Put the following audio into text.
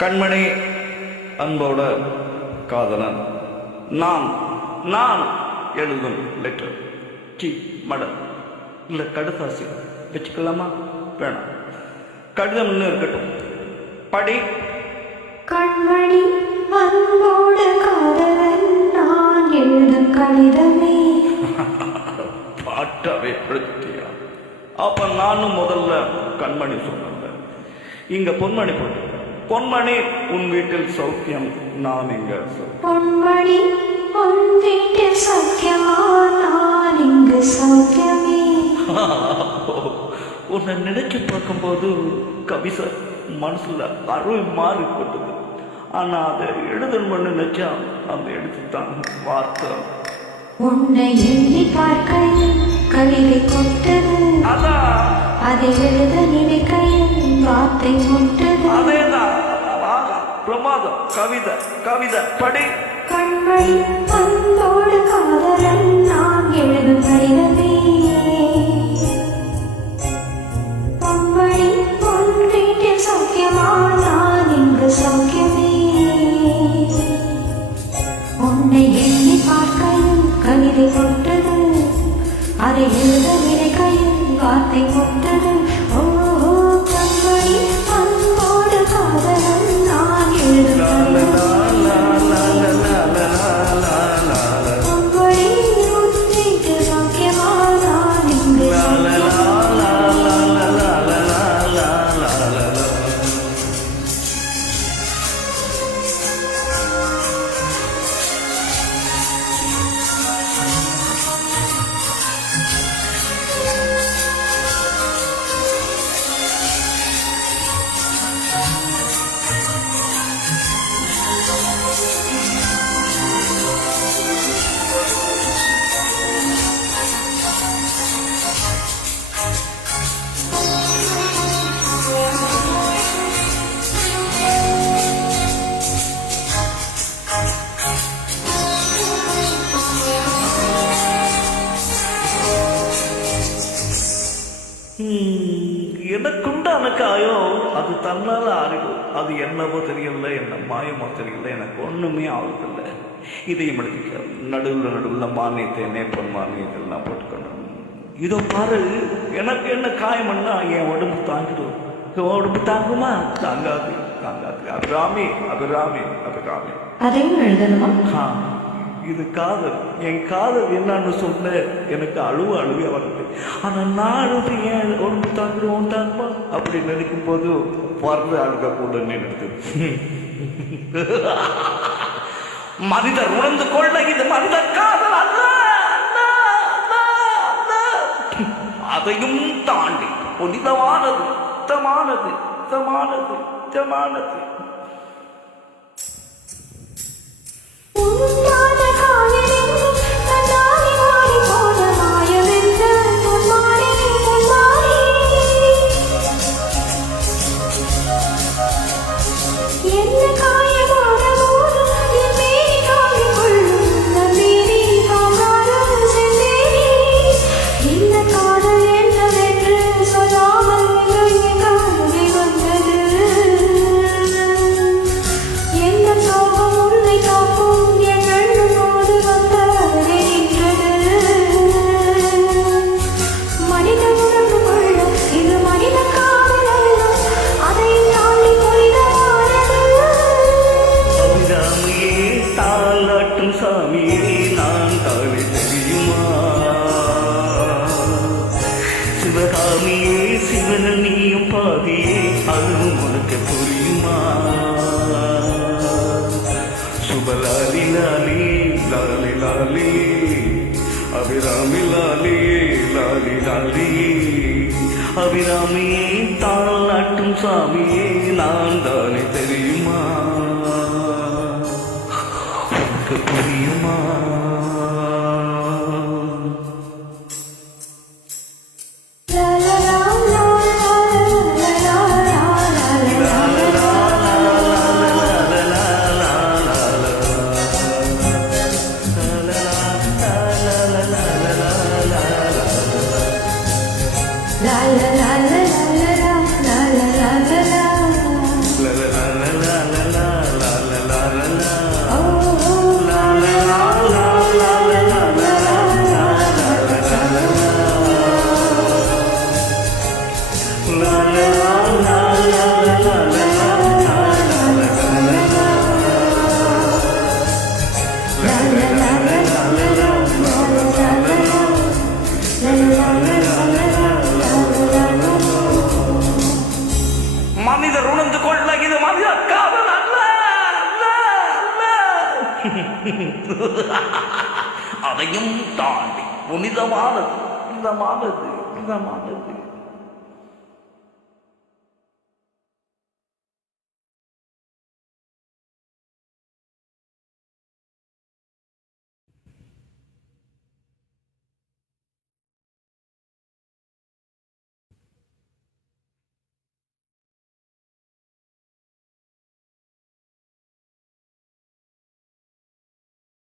கண்மணி அன்போட காதலன் நான் நான் எழுதும் லெட்டர் மடம் இல்லை கடுதாசி வச்சுக்கலாமா? வேணாம், கடிதம்னு இருக்கட்டும். படி. கண்மணி அன்போடு காதலன் நான் எழுதும் கடிதமே. பாட்டாவே படுத்தியா? அப்ப நானும் முதல்ல கண்மணி சொன்னேன், இங்க பொன்மணி போட்டு. பொன்மணி உன் வீட்டில் சௌக்கியம், நான் இங்க பொன்மணி உன் வீட்டில் சௌக்கியமா, நான் இங்கு சௌக்கியமே. உன்னை நினைச்சு பார்க்கும்போது கவிதை மனசுல அருள் மாறி போட்டது. ஆனா அதை எழுதணும்னு நினைச்சா அந்த எழுத்துத்தான் வார்த்தை. உன்னை எண்ணி பார்க்கையில் கவிதை கொட்டது, அதை எழுத நினைக்கையில் வார்த்தை கொட்டது. அதேதான் பிரமாதம். கவிதை கவிதை படி. கண்மணி அன்போடு காதலன் நான் எழுதும் கடிதமே. பொன்மணி உன் வீட்டில் சௌக்கியமா, நான் இங்கு சௌக்கியமே. உன்னை எண்ணி பார்க்கையில் கவிதை கொட்டது, அதை எழுத நினைக்கையில் வார்த்தை கொட்டது. ஓ கண்மணி அன்போடு காதலன் நான் எழுதும் கடிதமே. எனக்குண்டான காயம் அது தன்னால ஆறிடும். அது என்னவோ தெரியல, என்ன மாயமோ தெரியல, எனக்கு ஒண்ணுமே ஆகுதில்ல. இதையும் எடுத்துக்க, நடுவில் மானியத்தை நேப்பன் மானியத்தை எல்லாம் போட்டுக்கணும். இதோ பாரு, எனக்கு என்ன காயம்னா என் உடம்பு தாங்கிடும். என் உடம்பு தாங்குமா? தாங்காது தாங்காது. அபிராமி அபிராமி அபிராமி. அதையும் எழுதணுமா? இது காதல். என் காதல் என்னன்னு சொல்ல எனக்கு அழுவே வருது. ஆனா நான் அழுது ஏன் உடம்பு தாங்குறோம் தாங்குமா அப்படி நினைக்கும் போது வர்ற அழுக கூட நினைத்து மனிதர் உணர்ந்து கொள்ள இது மனித காதல் அல்ல. அதையும் தாண்டி புனிதமானது, தமானது தமானது தமானது. சாமியே நான் காலை தெரியுமா? சிவகாமியே சிவன நீயும் பாதியே, அதுவும் உனக்கு புரியுமா? சுபலாலி லாலி லாலி லாலி அபிராமி லாலி லாலி லாலி அபிராமியே தாளாட்டும் சாமியே நான் தானே தெரியுமா? புரியுமா? la la la la la la la la la la la la la லா, லா, லா, லா, லா, லா, மனிதர் உணர்ந்து கொள்ள இது மனித காதல் அல்ல, அல்ல, அல்ல. அதையும் தாண்டி புனிதமானது புனிதமானது புனிதமானது